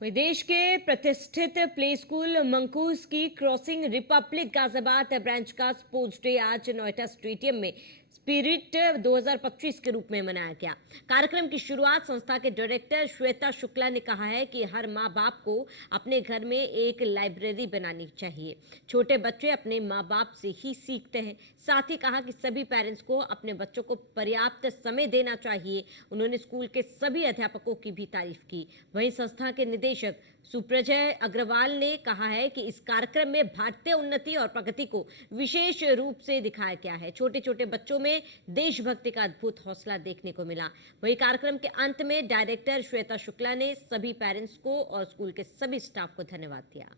विदेश के प्रतिष्ठित प्ले स्कूल मंकूस की क्रॉसिंग रिपब्लिक गाजियाबाद ब्रांच का स्पोर्ट्स डे आज नोएडा स्टेडियम में स्पिरिट 2025 के रूप में मनाया गया। कार्यक्रम की शुरुआत संस्था के डायरेक्टर श्वेता शुक्ला ने कहा है कि हर माँ बाप को अपने घर में एक लाइब्रेरी बनानी चाहिए। छोटे बच्चे अपने माँ बाप से ही सीखते हैं। साथ ही कहा कि सभी पेरेंट्स को अपने बच्चों को पर्याप्त समय देना चाहिए। उन्होंने स्कूल के सभी अध्यापकों की भी तारीफ की। वहीं संस्था के निदेशक सुप्रजय अग्रवाल ने कहा है कि इस कार्यक्रम में भारतीय उन्नति और प्रगति को विशेष रूप से दिखाया गया है। छोटे छोटे बच्चों में देशभक्ति का अद्भुत हौसला देखने को मिला। वहीं कार्यक्रम के अंत में डायरेक्टर श्वेता शुक्ला ने सभी पेरेंट्स को और स्कूल के सभी स्टाफ को धन्यवाद दिया।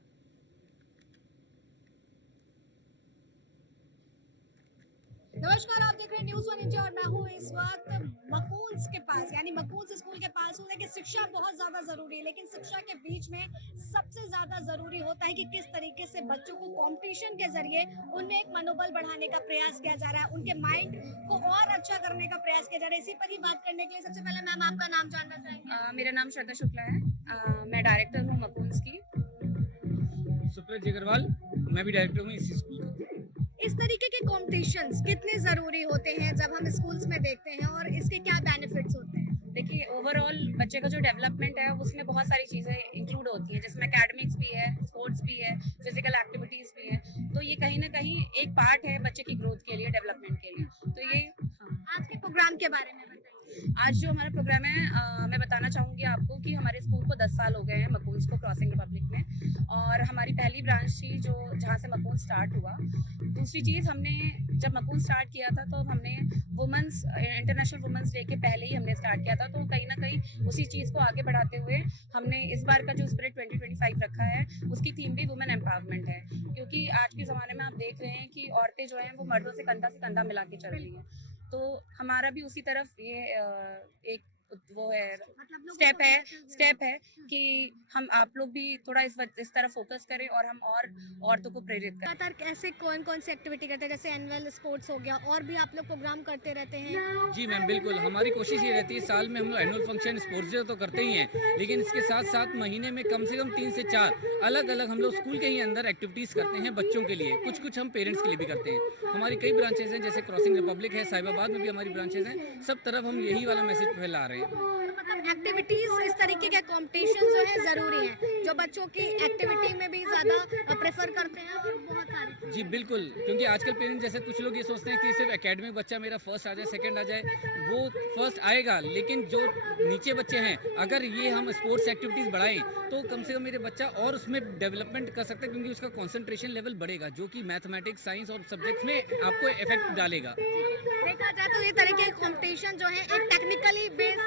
नमस्कार, आप देख रहे हैं न्यूज़ वन इंडिया और मैं हूँ इस वक्त मकून्स के पास, यानी मकून्स स्कूल के पास हूँ। देखिए, शिक्षा बहुत ज़्यादा ज़रूरी है, लेकिन शिक्षा के बीच में सबसे ज़्यादा ज़रूरी होता है कि किस तरीके से बच्चों को कंपटीशन के जरिए उनमें एक मनोबल बढ़ाने का प्रयास किया जा रहा है, उनके माइंड को और अच्छा करने का प्रयास किया जा रहा है। इसी पर ही बात करने के लिए सबसे पहले मैम आपका नाम जानना चाहेंगे। मेरा नाम श्वेता शुक्ला है। मैं डायरेक्टर हूँ मकून्स की। सुप्रज अग्रवाल, मैं भी डायरेक्टर हूँ इसी स्कूल का। इस तरीके के कॉम्पिटिशन्स कितने ज़रूरी होते हैं जब हम स्कूल्स में देखते हैं, और इसके क्या बेनिफिट्स होते हैं? देखिए, ओवरऑल बच्चे का जो डेवलपमेंट है उसमें बहुत सारी चीज़ें इंक्लूड होती हैं, जिसमें एकेडमिक्स भी है, स्पोर्ट्स भी है, फिजिकल एक्टिविटीज़ भी है। तो ये कहीं ना कहीं एक पार्ट है बच्चे की ग्रोथ के लिए, डेवलपमेंट के लिए। तो ये आज के प्रोग्राम के बारे में बताइए। आज जो हमारा प्रोग्राम है, मैं बताना चाहूँगी आपको कि हमारे स्कूल को 10 साल हो गए हैं, मकून्स को क्रॉसिंग रिपब्लिक में। और हमारी पहली ब्रांच थी जो जहाँ से मकून स्टार्ट हुआ। दूसरी चीज़, हमने जब मकून स्टार्ट किया था तो हमने वुमेंस इंटरनेशनल वुमेंस डे के पहले ही हमने स्टार्ट किया था। तो कहीं ना कहीं उसी चीज़ को आगे बढ़ाते हुए हमने इस बार का जो स्पिरिट 2025 रखा है, उसकी थीम भी वुमेन एम्पावरमेंट है। क्योंकि आज के ज़माने में आप देख रहे हैं कि औरतें जो हैं वो मर्दों से कंधा मिला के चल रही हैं। तो हमारा भी उसी तरफ ये एक वो है, स्टेप है कि हम आप लोग भी थोड़ा इस तरफ फोकस करें और हम और औरतों को प्रेरित करें। लगातार ऐसे कौन कौन सी एक्टिविटी करते हैं, जैसे एनुअल स्पोर्ट्स हो गया, और भी आप लोग प्रोग्राम करते रहते हैं? जी मैम, बिल्कुल। हमारी कोशिश ये रहती है, साल में हम लोग एनुअल फंक्शन स्पोर्ट्स डे तो करते ही हैं, लेकिन इसके साथ साथ महीने में कम से कम 3 से 4 अलग अलग हम लोग स्कूल के ही अंदर एक्टिविटीज़ करते हैं बच्चों के लिए। कुछ हम पेरेंट्स के लिए भी करते हैं। हमारी कई ब्रांचेज हैं, जैसे क्रॉसिंग रिपब्लिक है, साहिबाबाद में भी हमारी ब्रांचेज हैं। सब तरफ हम यही वाला मैसेज फैला रहे हैं। मतलब एक्टिविटीज, इस तरीके के कंपटीशन जो है जरूरी है, जो बच्चों की एक्टिविटी में भी ज्यादा प्रेफर करते हैं, और बहुत सारी। जी बिल्कुल, क्योंकि आजकल पेरेंट्स जैसे कुछ लोग ये सोचते हैं कि सिर्फ एकेडमिक बच्चा मेरा फर्स्ट आ जाए, सेकंड आ जाए, वो फर्स्ट आएगा, लेकिन जो नीचे बच्चे हैं, अगर ये हम स्पोर्ट्स एक्टिविटीज़ बढ़ाएं तो कम से कम मेरे बच्चा और उसमें डेवलपमेंट कर सकता है, क्योंकि उसका कंसंट्रेशन लेवल बढ़ेगा, जो कि मैथमेटिक्स, साइंस और सब्जेक्ट्स में आपको इफेक्ट डालेगा। देखा जाए तो ये तरीके के कंपटीशन जो है एक टेक्निकली बेस्ड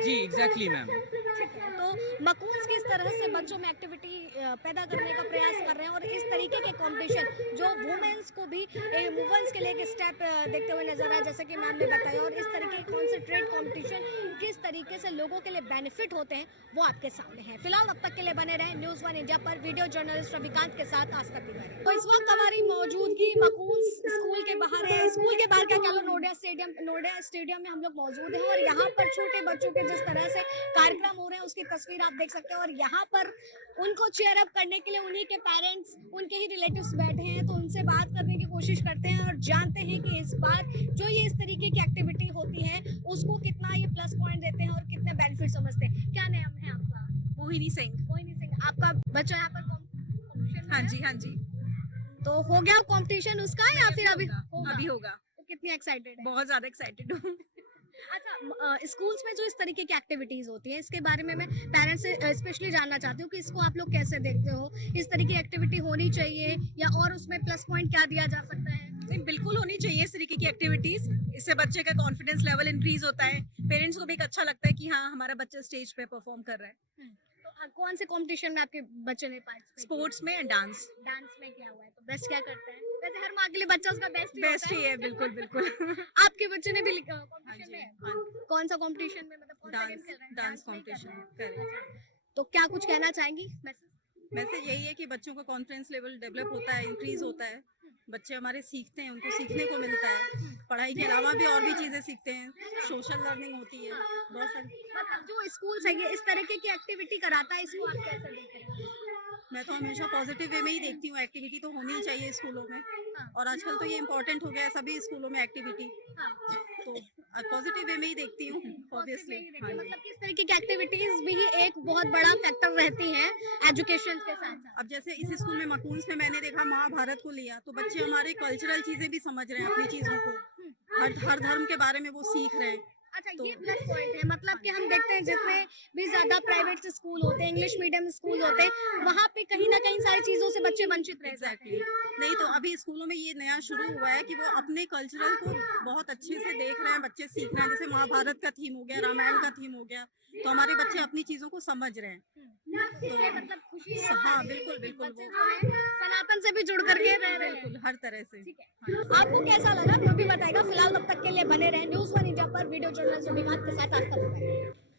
जी एग्जैक्टली मैम। तो मकून्स किस तरह से बच्चों में एक्टिविटी पैदा करने का प्रयास कर रहे हैं, और इस तरीके के कंपटीशन जो वुमेन्स को भी वुमेन्स के लिए एक स्टेप देखते हुए नजर आए, जैसे कि मैम ने बताया, और इस तरीके के कॉन्सेंट्रेट कंपटीशन किस तरीके से लोगों के लिए बेनिफिट होते हैं वो आपके सामने है। फिलहाल अब तक के लिए बने रहे न्यूज़ वन इंडिया पर। वीडियो जर्नलिस्ट रविकांत के साथ आस्था तिवारी। तो इस वक्त हमारी मौजूदगी मकून्स स्कूल के बाहर है। स्कूल के बाहर क्या कह लो, नोएडा स्टेडियम में हम लोग मौजूद हैं, और यहाँ पर छोटे बच्चों के जिस तरह से कार्यक्रम हो रहे हैं उसकी तस्वीर आप देख सकते हैं। और यहाँ पर उनको चेयर अप करने के लिए उन्हीं के पेरेंट्स, उनके ही रिलेटिव्स बैठे हैं, तो उनसे बात करने की कोशिश करते हैं और जानते हैं कि इस बार जो ये इस तरीके की एक्टिविटी होती है उसको कितना ये प्लस पॉइंट देते हैं और कितने बेनिफिट समझते हैं। क्या नाम है आपका? मोहिनी सिंह। आपका बच्चा यहाँ पर कॉम्पिटिशन? हाँ जी। तो हो गया कंपटीशन उसका, या फिर अभी होगा। तो कितनी एक्साइटेड है? बहुत ज्यादा एक्साइटेड हूँ। अच्छा, स्कूल्स में जो इस तरीके की एक्टिविटीज होती हैं, इसके बारे में मैं पेरेंट्स से स्पेशली जानना चाहती हूँ कि इसको आप लोग कैसे देखते हो? इस तरीके की एक्टिविटी होनी चाहिए, या और उसमें प्लस पॉइंट क्या दिया जा सकता है? नहीं, बिल्कुल होनी चाहिए इस तरीके की एक्टिविटीज। इससे बच्चे का कॉन्फिडेंस लेवल इंक्रीज होता है, पेरेंट्स को भी एक अच्छा लगता है कि हाँ, हमारा बच्चा स्टेज पे परफॉर्म कर रहा है। तो कौन से कंपटीशन में आपके बच्चे ने पार्टिसिपेट? स्पोर्ट्स में, डांस में किया हुआ है। तो बेस्ट क्या करता है? वैसे हर माँ के लिए बच्चा उसका बेस्ट ही है। बिल्कुल। आपके बच्चे ने भी कंपटीशन में है? कौन सा कंपटीशन में, मतलब कौन सा गेम खेल रहे हैं? Dance competition. तो क्या कुछ कहना चाहेंगी? वैसे यही है कि बच्चों का कॉन्फिडेंस लेवल डेवलप होता है, इंक्रीज होता है, बच्चे हमारे सीखते हैं, उनको सीखने को मिलता है, पढ़ाई के अलावा भी और भी चीज़ें सीखते हैं, सोशल लर्निंग होती है, बहुत सारी। मतलब जो स्कूल है ये इस तरीके की एक्टिविटी कराता है, इसको आप कैसे देखते हैं? मैं तो हमेशा पॉजिटिव वे में ही देखती हूँ, एक्टिविटी तो होनी ही चाहिए स्कूलों में, और आजकल तो ये इम्पोर्टेंट हो गया है सभी स्कूलों में एक्टिविटी, हाँ, तो पॉजिटिव वे में ही देखती हूँ ऑब्वियसली। हाँ मतलब किस तरीके की एक्टिविटीज भी एक बहुत बड़ा फैक्टर रहती हैं एजुकेशन के साथ साथ। अब जैसे इस स्कूल में मकून्स में मैंने देखा महाभारत को लिया, तो बच्चे हमारे कल्चरल चीजें भी समझ रहे हैं, अपनी चीजों को, हर धर्म के बारे में वो सीख रहे हैं। अच्छा, ये प्लस पॉइंट है, मतलब कि हम देखते हैं जितने भी ज्यादा प्राइवेट स्कूल होते हैं, इंग्लिश मीडियम स्कूल होते हैं, वहाँ पे कहीं ना कहीं सारी चीजों से बच्चे वंचित रह जाते हैं। नहीं तो अभी स्कूलों में ये नया शुरू हुआ है कि वो अपने कल्चरल को बहुत अच्छे से देख रहे हैं, बच्चे सीख रहे हैं, जैसे महाभारत का थीम हो गया, रामायण का थीम हो गया, तो हमारे बच्चे अपनी चीजों को समझ रहे हैं। इससे मतलब खुशी है, हाँ बिल्कुल बिल्कुल, बच्चे जो हैं सनातन से भी जुड़ करके रह रहे हैं। बिल्कुल हर तरह से। ठीक है, आपको कैसा लगा वो भी बताएगा। फिलहाल तब तक के लिए बने रहे न्यूज़ वन इंडिया पर। वीडियो जर्नलिस्ट रविकांत के साथ आस्था।